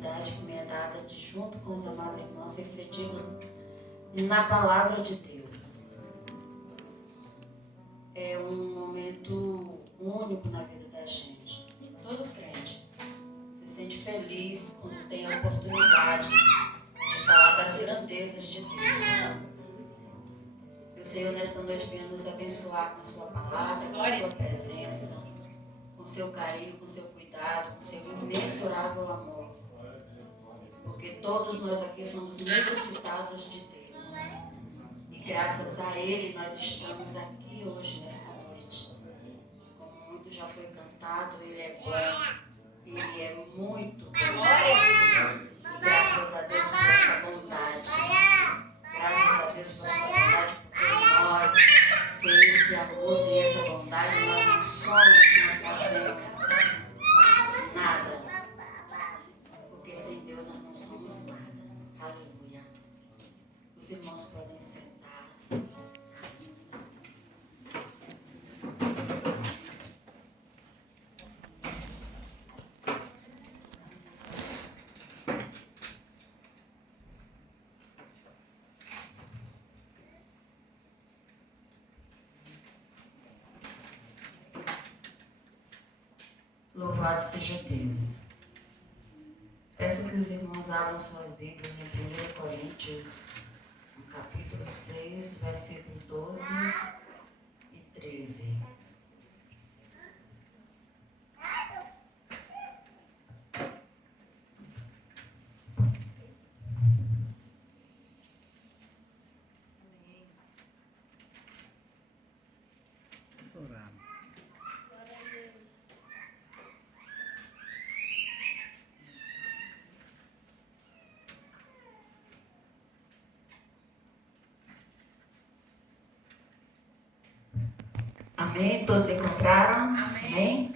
oportunidade que me é dada de, junto com os amados irmãos, refletirmos na palavra de Deus. É um momento único na vida da gente. Todo crente se sente feliz quando tem a oportunidade de falar das grandezas de Deus. Que o Senhor nesta noite venha nos abençoar com a sua palavra, com a sua presença, com o seu carinho, com o seu cuidado, com o seu imensurável amor. Porque todos nós aqui somos necessitados de Deus. E graças a Ele nós estamos aqui hoje, nesta noite. Como muito já foi cantado, Ele é bom, Ele é muito bom. E graças a Deus por essa bondade. Graças a Deus por essa bondade, porque nós, sem esse amor, sem essa bondade, nós não somos, nós fazemos nada. Porque sem Deus nós não somos nada. Aleluia. Os irmãos podem sentar-se. Louvado seja Deus. Peço que os irmãos abram suas Bíblias em 1 Coríntios, no capítulo 6, versículo 12 e 13. Amém? Todos encontraram? Amém?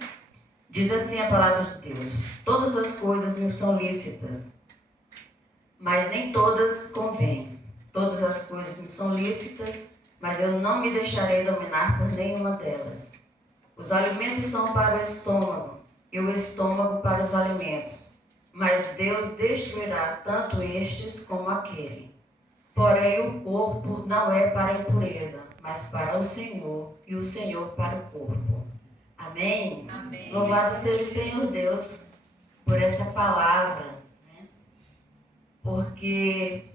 Diz assim a palavra de Deus: todas as coisas me são lícitas, mas nem todas convêm. Todas as coisas me são lícitas, mas eu não me deixarei dominar por nenhuma delas. Os alimentos são para o estômago, e o estômago para os alimentos. Mas Deus destruirá tanto estes como aquele. Porém, o corpo não é para a impureza, mas para o Senhor, e o Senhor para o corpo. Amém? Amém. Louvado seja o Senhor Deus por essa palavra, né? Porque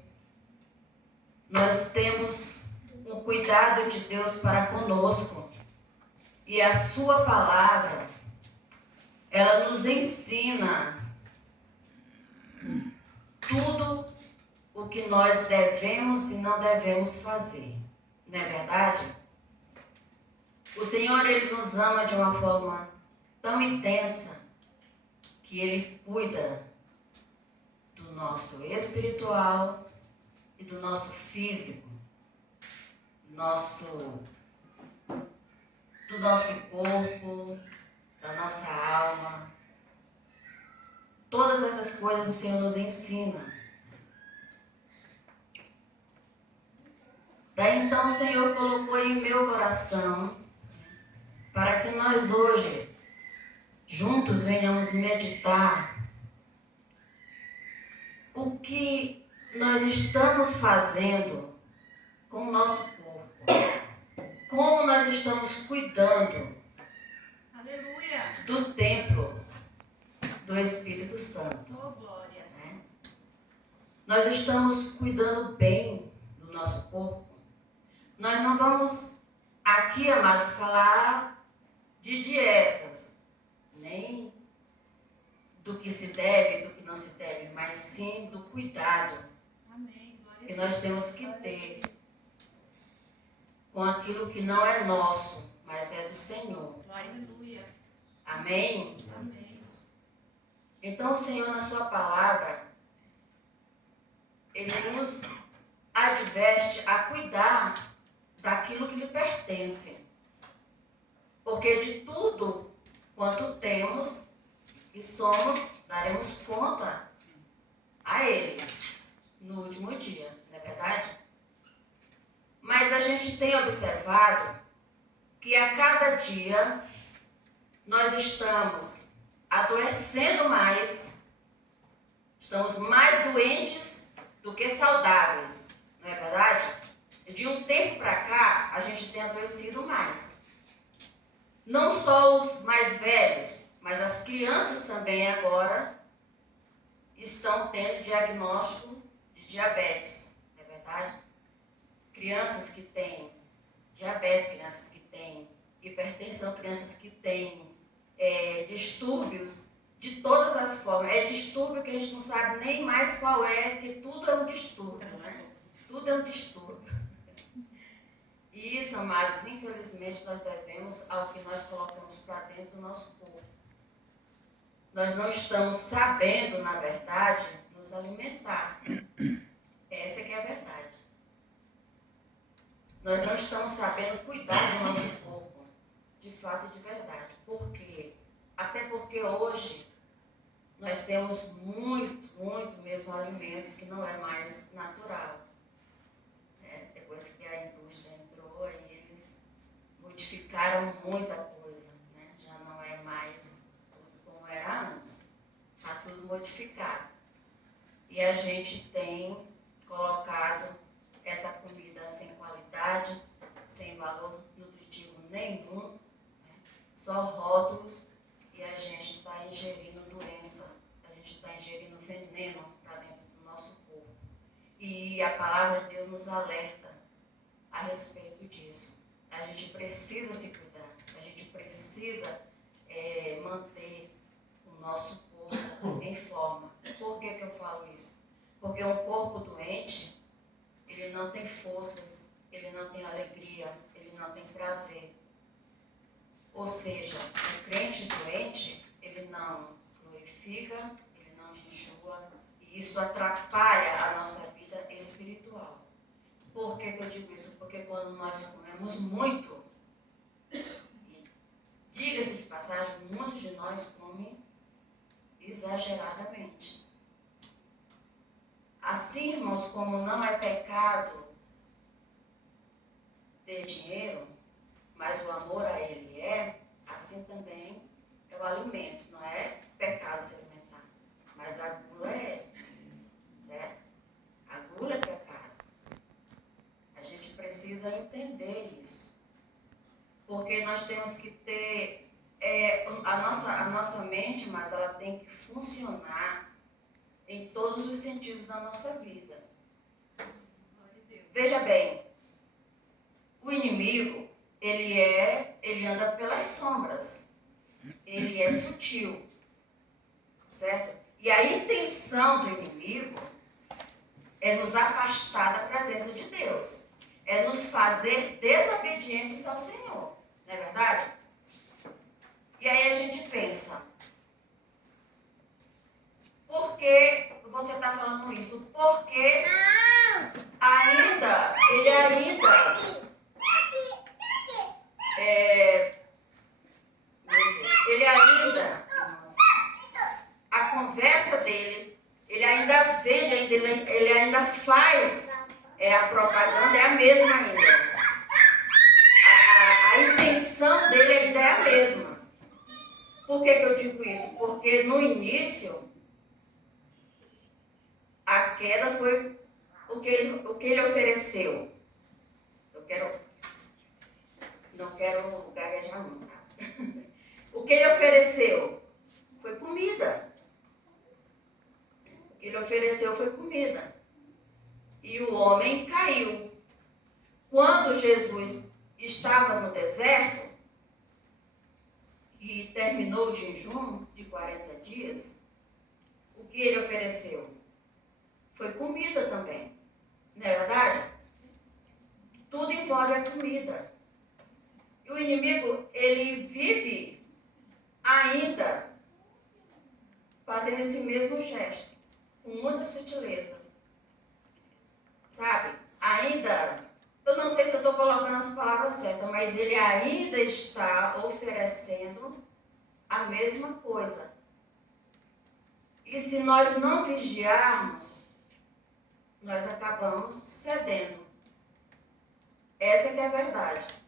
nós temos um cuidado de Deus para conosco. E a sua palavra, ela nos ensina tudo o que nós devemos e não devemos fazer. Não é verdade? O Senhor, Ele nos ama de uma forma tão intensa que Ele cuida do nosso espiritual e do nosso físico, do nosso corpo, da nossa alma. Todas essas coisas o Senhor nos ensina. Daí então o Senhor colocou em meu coração para que nós hoje juntos venhamos meditar o que nós estamos fazendo com o nosso corpo, como nós estamos cuidando Aleluia. do templo do Espírito Santo. Oh, glória. Né? Nós estamos cuidando bem do nosso corpo. Nós não vamos aqui, amados, falar de dietas, nem do que se deve, do que não se deve, mas sim do cuidado. Amém. Glória Que nós temos que ter com aquilo que não é nosso, mas é do Senhor. Aleluia. Amém? Amém. Então o Senhor, na sua palavra, Ele nos adverte a cuidar daquilo que lhe pertence. Porque de tudo quanto temos e somos, daremos conta a Ele no último dia, não é verdade? Mas a gente tem observado que a cada dia nós estamos adoecendo mais, Estamos mais doentes do que saudáveis, não é verdade? De um tempo para cá, a gente tem adoecido mais. Não só os mais velhos, mas as crianças também agora estão tendo diagnóstico de diabetes, não é verdade? Crianças que têm diabetes, crianças que têm hipertensão, crianças que têm distúrbios de todas as formas. É distúrbio que a gente não sabe nem mais qual é, que tudo é um distúrbio, né? Tudo é um distúrbio. E isso, amados, infelizmente nós devemos ao que nós colocamos para dentro do nosso corpo. Nós não estamos sabendo, na verdade, nos alimentar. Essa que é a verdade. Nós não estamos sabendo cuidar do nosso corpo, de fato e de verdade. Por quê? Até porque hoje nós temos muito mesmo alimentos que não é mais natural. Depois que a indústria entrou, aí eles modificaram muita coisa, né? Já não é mais tudo como era antes. Está tudo modificado. E a gente tem colocado essa comida sem qualidade, sem valor nutritivo nenhum, né? Só rótulos, e a gente está ingerindo doença, a gente está ingerindo veneno para dentro do nosso corpo. E a palavra de Deus nos alerta a respeito disso. A gente precisa se cuidar, a gente precisa manter o nosso corpo em forma. Por que eu falo isso? Porque um corpo doente, ele não tem forças, ele não tem alegria, ele não tem prazer. Ou seja, o crente doente, ele não glorifica, ele não jejua, e isso atrapalha a nossa vida espiritual. Por que eu digo isso? Porque quando nós comemos muito, e diga-se de passagem, muitos de nós comem exageradamente. Assim, irmãos, como não é pecado ter dinheiro, mas o amor a ele assim também é o alimento. Não é pecado se alimentar, mas a gula é, certo? A gula é pecado. A gente precisa entender isso. Porque nós temos que ter a nossa mente, mas ela tem que funcionar em todos os sentidos da nossa vida. Veja bem, o inimigo, ele anda pelas sombras. Ele é sutil, certo? E a intenção do inimigo é nos afastar da presença de Deus. É nos fazer desobedientes ao Senhor. Não é verdade? E aí a gente pensa, por que você está falando isso? Porque a conversa dele, ele ainda vende, ele ainda faz a propaganda, é a mesma ainda. A intenção dele ainda é a mesma. Por que eu digo isso? Porque no início, a queda foi o que ele ofereceu. Não quero gaguejar muito, tá? O que ele ofereceu foi comida. O que ele ofereceu foi comida. E o homem caiu. Quando Jesus estava no deserto, e terminou o jejum de 40 dias, o que ele ofereceu? Foi comida também. Não é verdade? Tudo envolve a comida. E o inimigo, ele vive ainda fazendo esse mesmo gesto, com muita sutileza. Sabe? Ainda, eu não sei se eu estou colocando as palavras certas, mas ele ainda está oferecendo a mesma coisa. E se nós não vigiarmos, nós acabamos cedendo. Essa que é a verdade.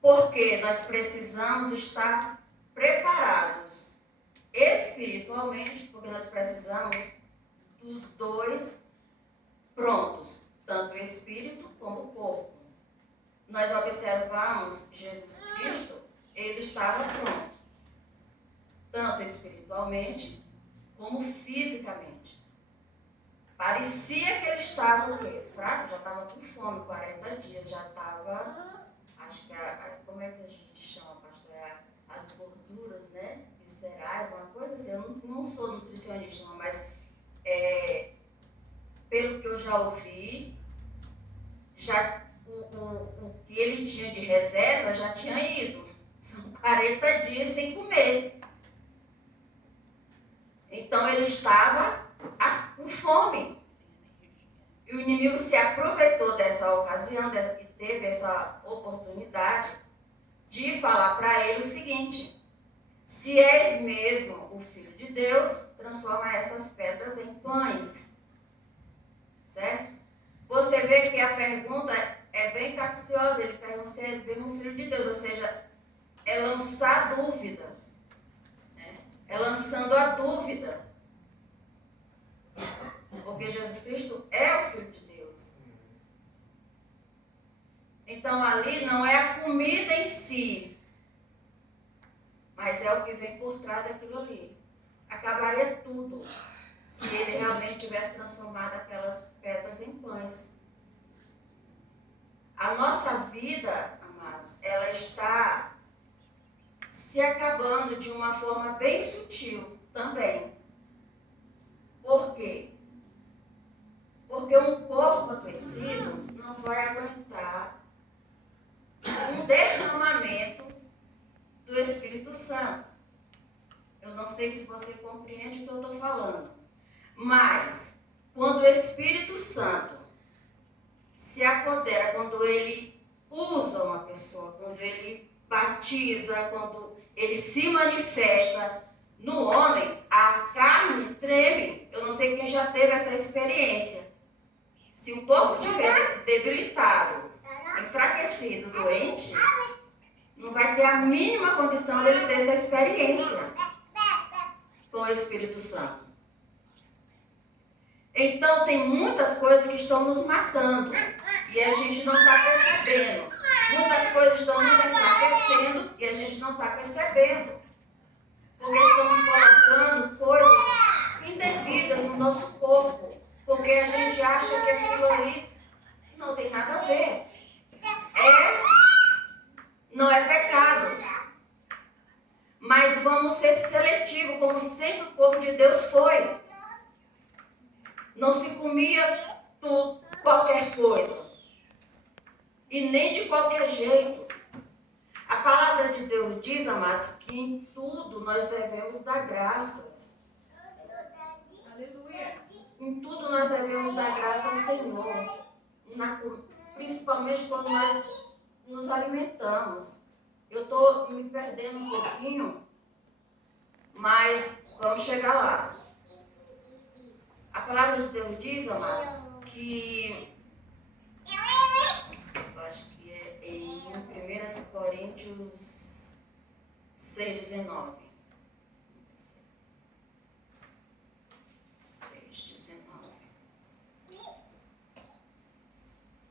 Porque nós precisamos estar preparados espiritualmente, porque nós precisamos dos dois prontos, tanto o espírito como o corpo. Nós observamos Jesus Cristo, ele estava pronto, tanto espiritualmente como fisicamente. Parecia que ele estava o quê? Fraco, já estava com fome, 40 dias, já estava, acho que, como é que a gente chama, pastor? As gorduras, né? Viscerais, uma coisa assim. Eu não sou nutricionista, mas pelo que eu já ouvi, já o que ele tinha de reserva já tinha ido. São 40 dias sem comer. Então ele estava com fome. E o inimigo se aproveitou dessa ocasião e teve essa oportunidade de falar para ele o seguinte: se és mesmo o Filho de Deus, transforma essas pedras em pães. Certo? Você vê que a pergunta é bem capciosa. Ele pergunta se és mesmo o Filho de Deus, ou seja, é lançar dúvida. Né? É lançando a dúvida. Porque Jesus Cristo é o Filho de Deus. Então ali não é a comida em si, mas é o que vem por trás daquilo ali. Acabaria tudo se ele realmente tivesse transformado aquelas pedras em pães. A nossa vida, amados, ela está se acabando de uma forma bem sutil também. Por quê? Porque um corpo adoecido não vai aguentar um derramamento do Espírito Santo. Eu não sei se você compreende o que eu estou falando. Mas, quando o Espírito Santo se apodera, quando ele usa uma pessoa, quando ele batiza, quando ele se manifesta no homem, a carne treme. Eu não sei quem já teve essa experiência. Se o corpo estiver debilitado, enfraquecido, doente, não vai ter a mínima condição dele ter essa experiência com o Espírito Santo. Então, tem muitas coisas que estão nos matando e a gente não está percebendo. Muitas coisas estão nos enfraquecendo e a gente não está percebendo. Porque estamos colocando coisas indevidas no nosso corpo. Porque a gente acha que aquilo ali não tem nada a ver. Não é pecado. Mas vamos ser seletivos, como sempre o povo de Deus foi. Não se comia tudo, qualquer coisa. E nem de qualquer jeito. A palavra de Deus diz, amados, que em tudo nós devemos dar graças. Aleluia. Em tudo nós devemos dar graça ao Senhor. Principalmente quando nós nos alimentamos. Eu estou me perdendo um pouquinho, mas vamos chegar lá. A palavra de Deus diz, amados, que eu acho que é em 1 Coríntios 6:19. 6:19.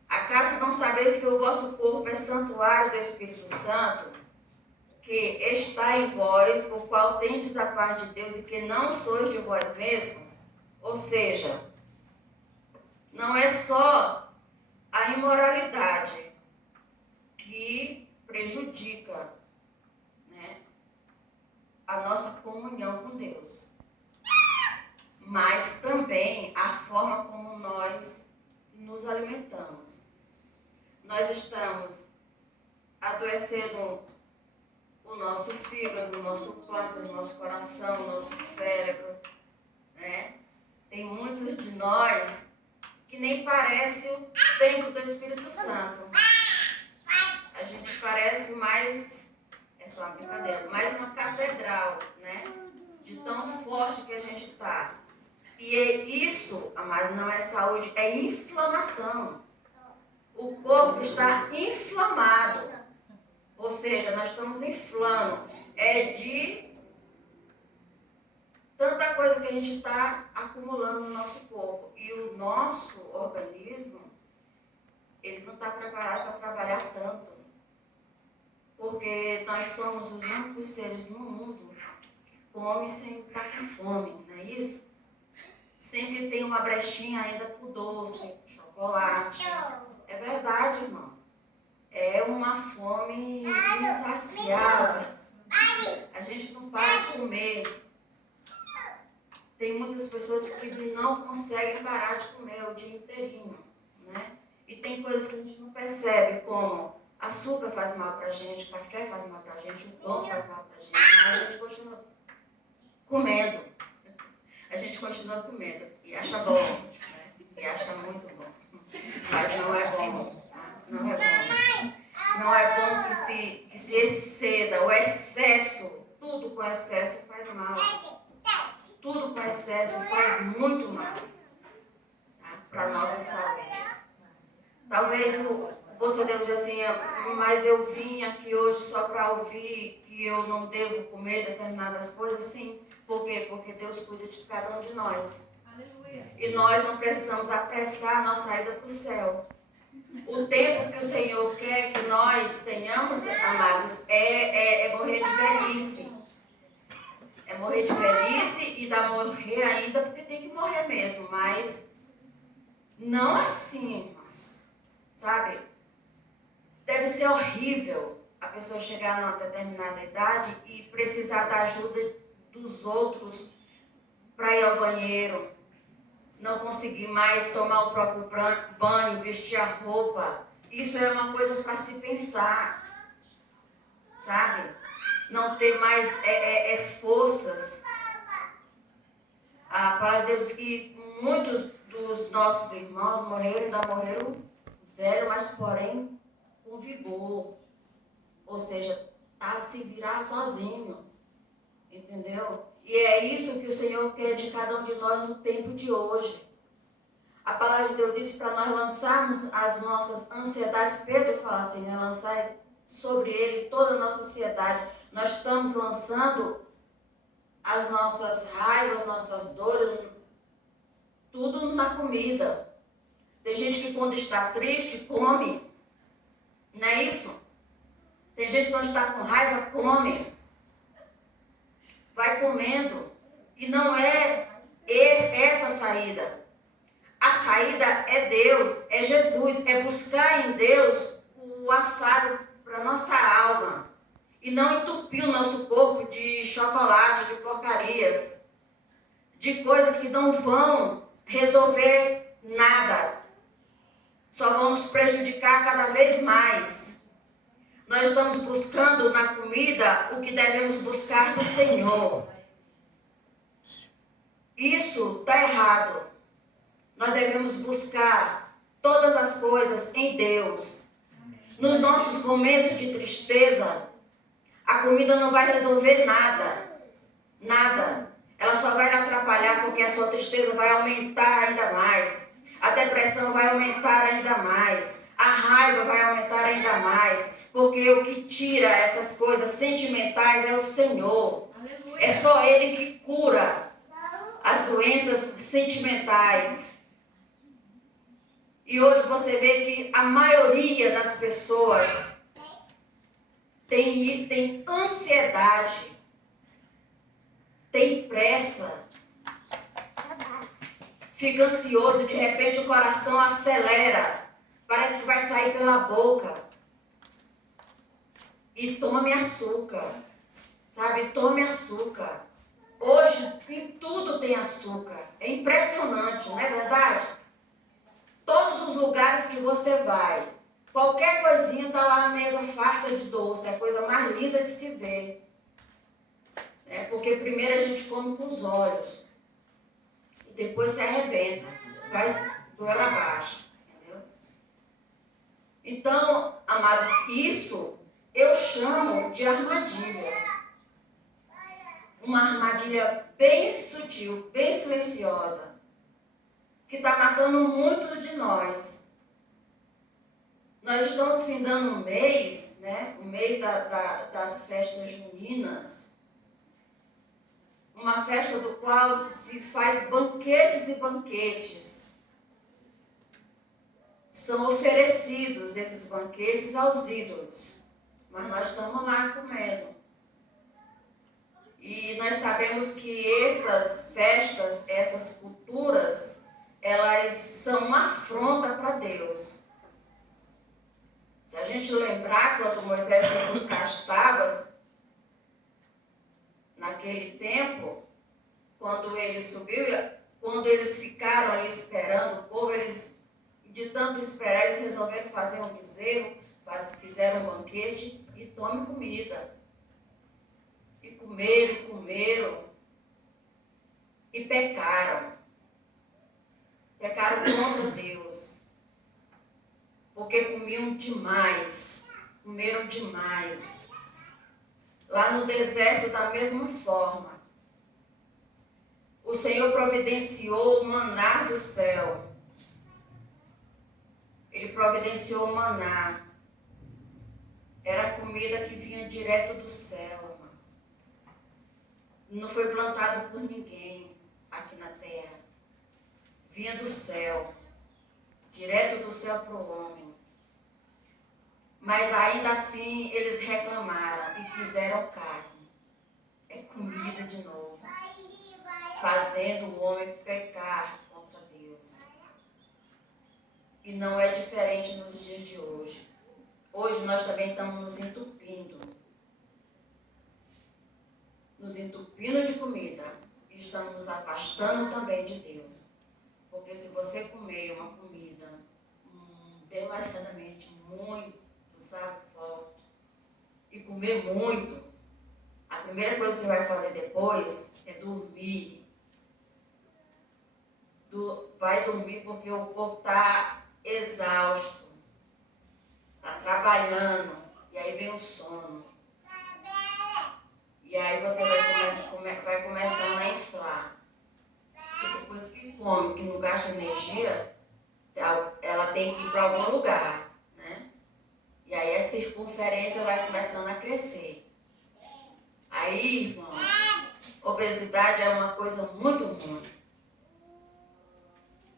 Acaso não sabeis que o vosso corpo é santuário do Espírito Santo, que está em vós, o qual tendes da parte de Deus e que não sois de vós mesmos? Ou seja, não é só a imoralidade que prejudica, né, a nossa comunhão com Deus, mas também a forma como nós nos alimentamos. Nós estamos adoecendo o nosso fígado, o nosso pâncreas, o nosso coração, o nosso cérebro, né? Tem muitos de nós que nem parece o templo do Espírito Santo. A gente parece mais, é só uma brincadeira, mais uma catedral, né? De tão forte que a gente está. E isso, amado, não é saúde, é inflamação. O corpo está inflamado. Ou seja, nós estamos inflando. É de tanta coisa que a gente está acumulando no nosso corpo. E o nosso organismo, ele não está preparado para trabalhar tanto. Porque nós somos os únicos seres no mundo que comem sem estar com fome, não é isso? Sempre tem uma brechinha ainda para o doce, chocolate. É verdade, irmão. É uma fome insaciável. A gente não para de comer. Tem muitas pessoas que não conseguem parar de comer o dia inteirinho, né? E tem coisas que a gente não percebe, como açúcar faz mal pra gente, café faz mal pra gente, o pão faz mal pra gente, mas a gente continua comendo. A gente continua comendo e acha bom, né? E acha muito bom. Mas não é bom, tá? Não é bom. Não é bom que se exceda, o excesso, tudo com excesso faz mal. Tudo com excesso faz muito mal, tá? Para a nossa saúde. Talvez você deva dizer assim, mas eu vim aqui hoje só para ouvir que eu não devo comer determinadas coisas. Sim. Por quê? Porque Deus cuida de cada um de nós. Aleluia. E nós não precisamos apressar a nossa ida para o céu. O tempo que o Senhor quer que nós tenhamos, amados, é morrer de velhice. É morrer de velhice e dá morrer ainda, porque tem que morrer mesmo. Mas não assim, irmãos. Sabe? Deve ser horrível a pessoa chegar numa determinada idade e precisar da ajuda dos outros para ir ao banheiro. Não conseguir mais tomar o próprio banho, vestir a roupa. Isso é uma coisa para se pensar, sabe? Não ter mais forças. A palavra de Deus diz que muitos dos nossos irmãos ainda morreram velhos, mas porém com vigor. Ou seja, a se virar sozinho. Entendeu? E é isso que o Senhor quer de cada um de nós no tempo de hoje. A palavra de Deus disse para nós lançarmos as nossas ansiedades. Pedro fala assim, né? Lançar sobre ele toda a nossa ansiedade. Nós estamos lançando as nossas raivas, nossas dores, tudo na comida. Tem gente que quando está triste, come. Não é isso? Tem gente que quando está com raiva, come. Vai comendo. E não é essa a saída. A saída é Deus, é Jesus, é buscar em Deus o afago para a nossa alma. E não entupir o nosso corpo de chocolate, de porcarias, de coisas que não vão resolver nada. Só vão nos prejudicar cada vez mais. Nós estamos buscando na comida o que devemos buscar do Senhor. Isso está errado. Nós devemos buscar todas as coisas em Deus. Nos nossos momentos de tristeza, a comida não vai resolver nada. Nada. Ela só vai lhe atrapalhar porque a sua tristeza vai aumentar ainda mais. A depressão vai aumentar ainda mais. A raiva vai aumentar ainda mais. Porque o que tira essas coisas sentimentais é o Senhor. Aleluia. É só Ele que cura as doenças sentimentais. E hoje você vê que a maioria das pessoas tem ansiedade, tem pressa, fica ansioso, de repente o coração acelera, parece que vai sair pela boca. E tome açúcar, sabe? Tome açúcar. Hoje em tudo tem açúcar, é impressionante, não é verdade? Todos os lugares que você vai, qualquer coisinha está lá na mesa farta de doce, é a coisa mais linda de se ver. Porque primeiro a gente come com os olhos e depois se arrebenta, vai goela abaixo, entendeu? Então, amados, isso eu chamo de armadilha. Uma armadilha bem sutil, bem silenciosa, que está matando muitos de nós. Nós estamos findando um mês, né? O mês das festas juninas. uma festa do qual se faz banquetes e banquetes. São oferecidos esses banquetes aos ídolos, mas nós estamos lá comendo. E nós sabemos que essas festas, essas culturas, elas são uma afronta para Deus. Se a gente lembrar quando Moisés foi buscar as tábuas, naquele tempo, quando ele subiu, quando eles ficaram ali esperando o povo, de tanto esperar, eles resolveram fazer um bezerro, fizeram um banquete e tome comida. E comeram, e pecaram. Pecaram contra Deus. Porque comeram demais. Lá no deserto, da mesma forma. O Senhor providenciou o maná do céu. Ele providenciou o maná. Era comida que vinha direto do céu, irmãos. Não foi plantado por ninguém aqui na terra. Vinha do céu. Direto do céu para o homem. Mas ainda assim eles reclamaram e quiseram carne. É comida de novo. Fazendo o homem pecar contra Deus. E não é diferente nos dias de hoje. Hoje nós também estamos nos entupindo. Nos entupindo de comida. E estamos nos afastando também de Deus. Porque se você comer uma comida demasiadamente muito, sabe, forte, e comer muito, a primeira coisa que você vai fazer depois é dormir. Vai dormir porque o corpo está exausto, está trabalhando, e aí vem o sono. E aí você vai começando a inflar. E depois que come, que não gasta energia, ela tem que ir para algum lugar, né? E aí a circunferência vai começando a crescer. Aí, irmãos, obesidade é uma coisa muito ruim.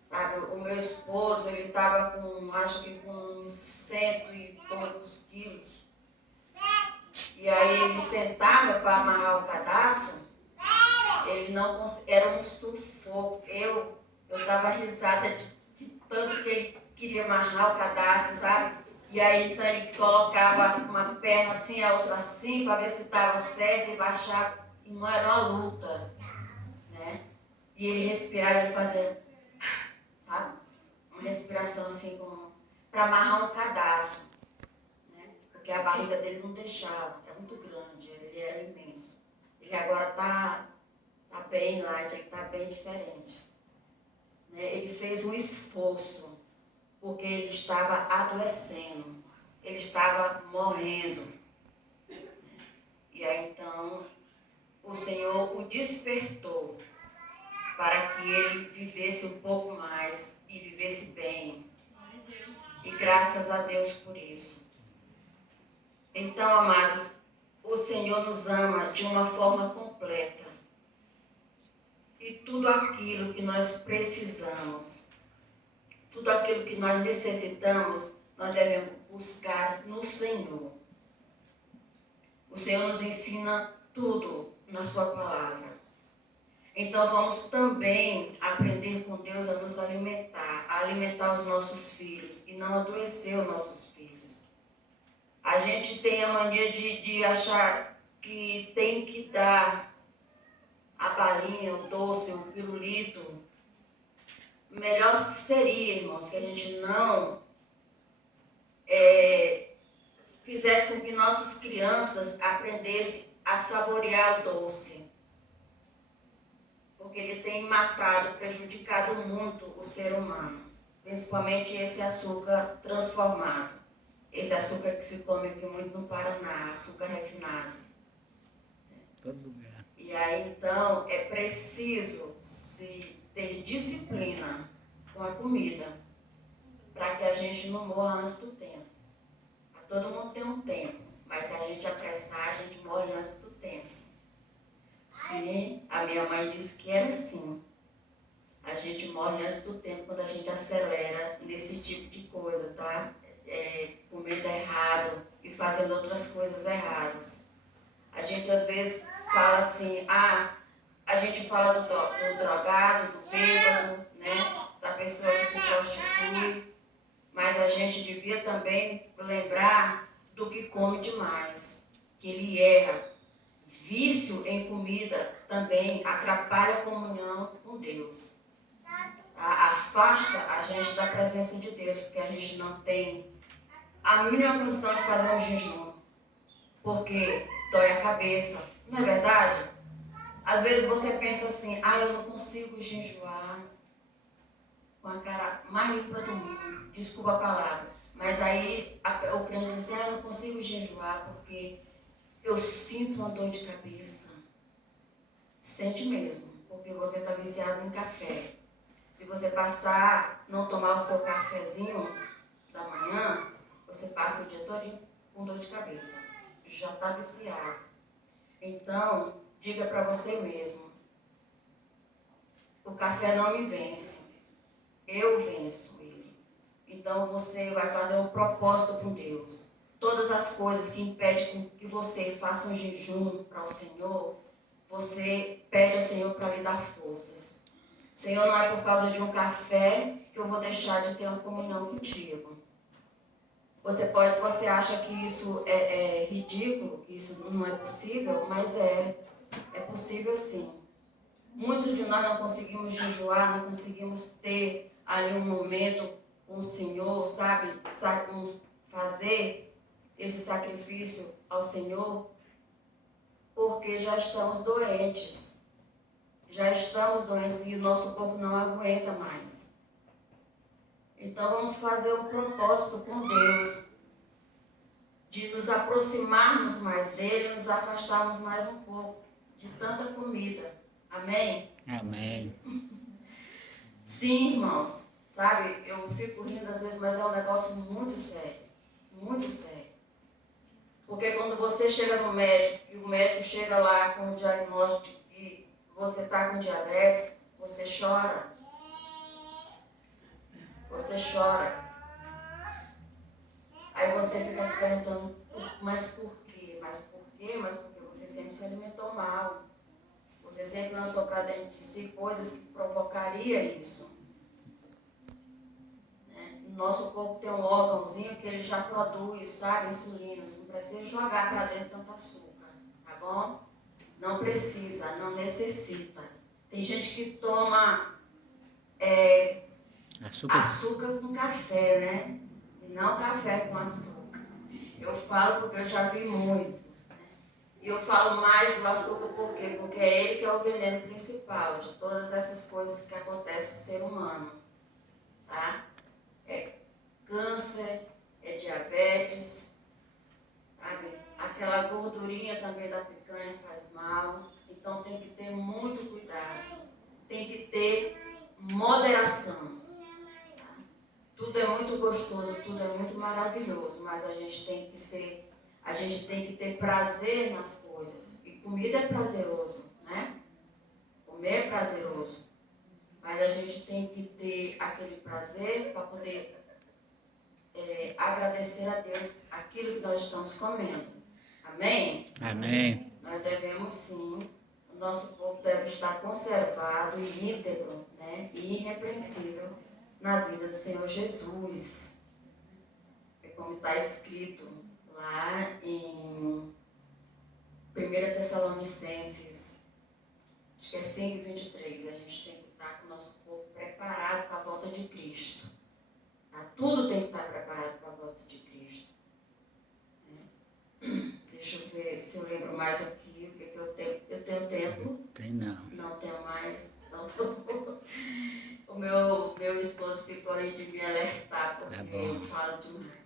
Sabe, o meu esposo, ele estava acho que com uns 100 e poucos quilos. E aí ele sentava para amarrar o cadastro, ele não era um sufoco. Eu estava risada de tanto que ele queria amarrar o cadastro, sabe? E aí então ele colocava uma perna assim, a outra assim, para ver se estava certo e baixava. E não era uma luta, né? E ele respirava, ele fazia, sabe? Uma respiração assim, para amarrar um cadastro, né? Porque a barriga dele não deixava, é muito grande, ele era imenso. Ele agora está bem light, ele está bem diferente. Né? Ele fez um esforço, porque ele estava adoecendo, ele estava morrendo. E aí então o Senhor o despertou para que ele vivesse um pouco mais e vivesse bem. E graças a Deus por isso. Então, amados, o Senhor nos ama de uma forma completa. E tudo aquilo que nós precisamos, tudo aquilo que nós necessitamos, nós devemos buscar no Senhor. O Senhor nos ensina tudo na sua palavra. Então vamos também aprender com Deus a nos alimentar, a alimentar os nossos filhos e não adoecer os nossos filhos. A gente tem a mania de achar que tem que dar a balinha, o doce, o pirulito. Melhor seria, irmãos, que a gente não fizesse com que nossas crianças aprendessem a saborear o doce. Porque ele tem matado, prejudicado muito o ser humano. Principalmente esse açúcar transformado. Esse açúcar que se come aqui muito no Paraná, açúcar refinado. Todo lugar. E aí, então, é preciso se ter disciplina com a comida, para que a gente não morra antes do tempo. Todo mundo tem um tempo, mas se a gente apressar, a gente morre antes do tempo. Sim, a minha mãe disse que era assim. A gente morre antes do tempo quando a gente acelera nesse tipo de coisa, tá? Comendo errado e fazendo outras coisas erradas. A gente às vezes fala assim, a gente fala do drogado, do bêbado, né? Da pessoa que se prostitui, mas a gente devia também lembrar do que come demais, que ele erra. Vício em comida também atrapalha a comunhão com Deus. Afasta a gente da presença de Deus, porque a gente não tem a mínima condição de fazer um jejum, porque dói a cabeça. Não é verdade? Às vezes você pensa assim, eu não consigo jejuar com a cara mais limpa do mundo. Desculpa a palavra. Mas aí o crente diz, eu não consigo jejuar porque eu sinto uma dor de cabeça. Sente mesmo, porque você está viciado em café. Se você não tomar o seu cafezinho da manhã, você passa o dia todo com dor de cabeça. Já está viciado. Então, diga para você mesmo, o café não me vence, eu venço ele. Então, você vai fazer um propósito com Deus. Todas as coisas que impedem que você faça um jejum para o Senhor, você pede ao Senhor para lhe dar forças. Senhor, não é por causa de um café que eu vou deixar de ter uma comunhão contigo. Você acha que isso é ridículo, que isso não é possível, mas é possível sim. Muitos de nós não conseguimos jejuar, não conseguimos ter ali um momento com o Senhor, sabe? Fazer esse sacrifício ao Senhor, porque já estamos doentes. Já estamos doentes e o nosso corpo não aguenta mais. Então vamos fazer um propósito com Deus de nos aproximarmos mais dele e nos afastarmos mais um pouco de tanta comida. Amém? Amém. Sim, irmãos. Sabe, eu fico rindo às vezes, mas é um negócio muito sério. Muito sério. Porque quando você chega no médico e o médico chega lá com o diagnóstico que você está com diabetes, você chora. Você chora. Aí você fica se perguntando, mas por quê? Mas por quê? Mas porque você sempre se alimentou mal. Você sempre lançou para dentro de si coisas que provocaria isso. Nosso corpo tem um órgãozinho que ele já produz, sabe, insulina. Você não precisa jogar para dentro tanto açúcar, tá bom? Não precisa, não necessita. Tem gente que toma açúcar com café, né? E não café com açúcar. Eu falo porque eu já vi muito. E eu falo mais do açúcar por quê? Porque é ele que é o veneno principal de todas essas coisas que acontecem no ser humano, tá? É câncer, é diabetes, sabe? Aquela gordurinha também da picanha faz mal. Então tem que ter muito cuidado. Tem que ter moderação. Tá? Tudo é muito gostoso, tudo é muito maravilhoso, mas a gente tem que ter prazer nas coisas. E comida é prazeroso, né? Comer é prazeroso. Mas a gente tem que ter aquele prazer para poder agradecer a Deus aquilo que nós estamos comendo. Amém? Amém. Nós devemos sim, o nosso corpo deve estar conservado e íntegro, né? E irrepreensível na vida do Senhor Jesus. É como está escrito lá em 1 Tessalonicenses, acho que é 5:23, a gente tem que estar com o nosso corpo preparado para a volta de Cristo. Tá? Tudo tem que estar preparado para a volta de Cristo. Deixa eu ver se eu lembro mais aqui, o que eu tenho. Eu tenho tempo? Tem não. Não tenho mais. Não tô... O meu esposo ficou ali de me alertar, porque eu falo demais.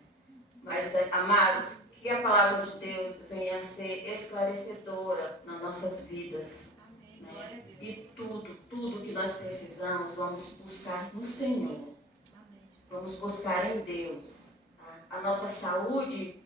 Mas, amados, que a palavra de Deus venha a ser esclarecedora nas nossas vidas. Amém. Né? Glória a Deus. E tudo que nós precisamos, vamos buscar no Senhor. Amém. Vamos buscar em Deus. Tá? A nossa saúde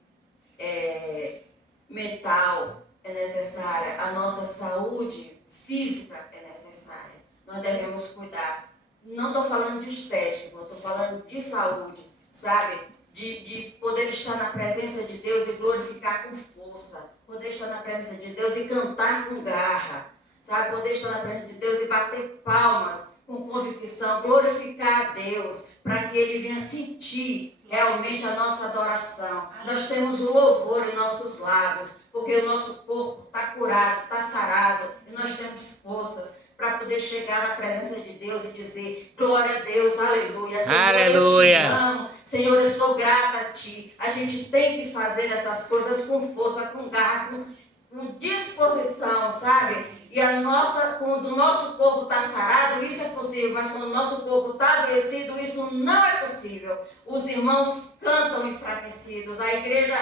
mental é necessária. A nossa saúde física é necessária. Nós devemos cuidar. Não estou falando de estética, estou falando de saúde, sabe? De poder estar na presença de Deus e glorificar com força. Poder estar na presença de Deus e cantar com garra. Sabe? Poder estar na presença de Deus e bater palmas com convicção, glorificar a Deus, para que Ele venha sentir realmente a nossa adoração. Nós temos o louvor em nossos lábios, porque o nosso corpo está curado, está sarado, e nós temos forças para poder chegar na presença de Deus e dizer, glória a Deus, aleluia. Senhor, Aleluia. eu te amo. Senhor, eu sou grata a Ti. A gente tem que fazer essas coisas com força, com garra, com disposição, sabe? E quando o nosso corpo está sarado, isso é possível, mas quando o nosso corpo está adoecido, isso não é possível. Os irmãos cantam enfraquecidos, a igreja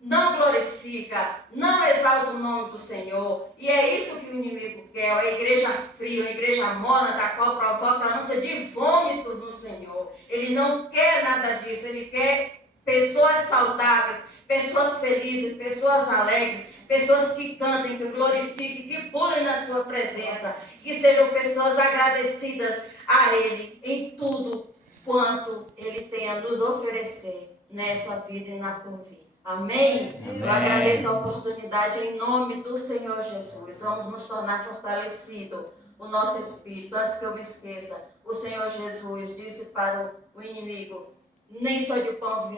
não glorifica, não exalta o nome do Senhor. E é isso que o inimigo quer, a igreja fria, a igreja morna, da qual provoca a ânsia de vômito no Senhor. Ele não quer nada disso, ele quer pessoas saudáveis, pessoas felizes, pessoas alegres, pessoas que cantem, que glorifiquem, que pulem na sua presença, que sejam pessoas agradecidas a Ele em tudo quanto Ele tem a nos oferecer nessa vida e na porvir. Amém? Amém. Eu agradeço a oportunidade em nome do Senhor Jesus. Vamos nos tornar fortalecido o nosso espírito. Antes que eu me esqueça, o Senhor Jesus disse para o inimigo, nem só de pão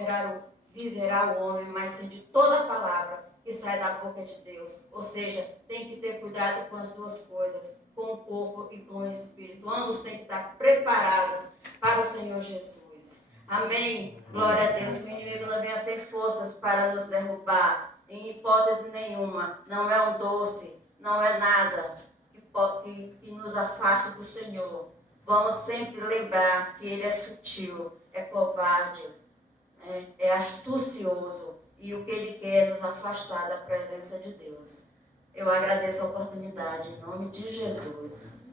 viverá o homem, mas sim de toda a palavra que sai da boca de Deus. Ou seja, tem que ter cuidado com as duas coisas, com o corpo e com o espírito. Ambos têm que estar preparados para o Senhor Jesus. Amém? Glória a Deus. Que o inimigo não venha ter forças para nos derrubar. Em hipótese nenhuma. Não é um doce, não é nada que nos afaste do Senhor. Vamos sempre lembrar que Ele é sutil, é covarde, é astucioso. E o que Ele quer é nos afastar da presença de Deus. Eu agradeço a oportunidade, em nome de Jesus.